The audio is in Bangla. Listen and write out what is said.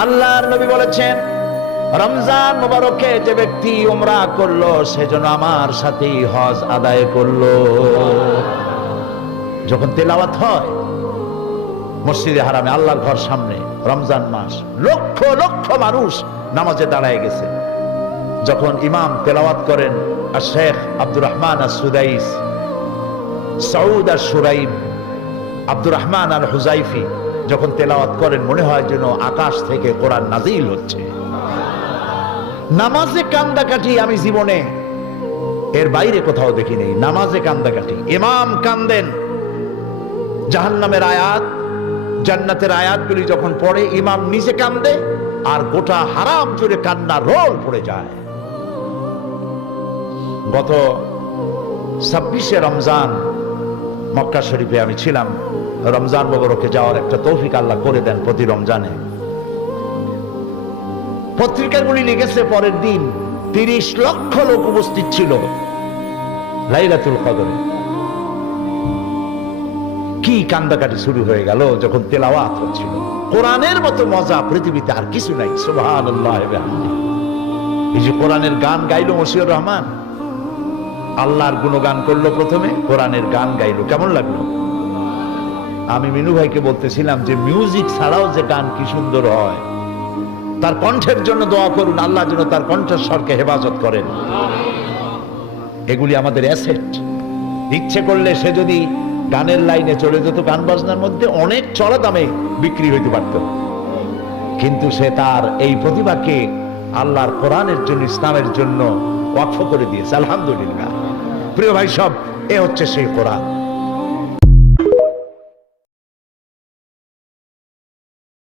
আল্লাহর নবী বলেছেন, রমজান মুবারকে যে ব্যক্তি উমরা করলো সেজন্য আমার সাথেই হজ আদায় করলো। যখন তেলাওয়াত হয় মসজিদে হারামে, আল্লাহর ঘর সামনে, রমজান মাস, লক্ষ লক্ষ মানুষ নামাজে দাঁড়ায় গেছে। যখন ইমাম তেলাওয়াত করেন, আর শেখ আব্দুর রহমান আস-সুদাইস, সৌদ আশ-শুরাইব, আব্দুর রহমান আল হুজাইফি যখন তেলাওয়াত করেন, মনে হয় যেন আকাশ থেকে কোরআন নাজিল হচ্ছে। নামাজে কান্দাকাটি আমি জীবনে এর বাইরে কোথাও দেখি নেই। নামাজে কান্দাকাটি, ইমাম কান্দেন, জাহান্নামের আয়াত, জান্নাতের আয়াতগুলি যখন পড়ে ইমাম নিজে কান্দে, আর গোটা হারাম জুড়ে কান্না রোল পড়ে যায়। গত 26শে রমজান মক্কা শরীফে আমি ছিলাম। রমজান মুবারকে যাওয়ার একটা তৌফিক আল্লাহ করে দেন প্রতি রমজানে। পত্রিকাগুলি লিখেছে পরের দিন 30 লক্ষ লোক উপস্থিত ছিল লাইলাতুল কদরে। কি কান্দাকাটি শুরু হয়ে গেল যখন তেলাওয়াত হচ্ছিল। কোরআনের মতো মজা পৃথিবীতে আর কিছু নাই। সুবহানাল্লাহ। এই যে কোরআনের গান গাইলো মশিউর রহমান, আল্লাহর গুণগান করলো, প্রথমে কোরআনের গান গাইলো, কেমন লাগলো? আমি মিনু ভাইকে বলতেছিলাম যে মিউজিক ছাড়াও যে গান কি সুন্দর হয়। তার কণ্ঠের জন্য দোয়া করুন, আল্লাহ যেন তার কণ্ঠস্বরকে হেফাজত করেন। এগুলি আমাদের অ্যাসেট। ইচ্ছে করলে সে যদি গানের লাইনে চলে যেত, গান বাজনার মধ্যে অনেক চড়া দামে বিক্রি হইতে পারত, কিন্তু সে তার এই প্রতিভাকে আল্লাহর কোরআনের জন্য, ইসলামের জন্য ওয়াকফ করে দিয়েছে। আলহামদুলিল্লাহ। প্রিয় ভাই সব, এ হচ্ছে সেই কোরআন।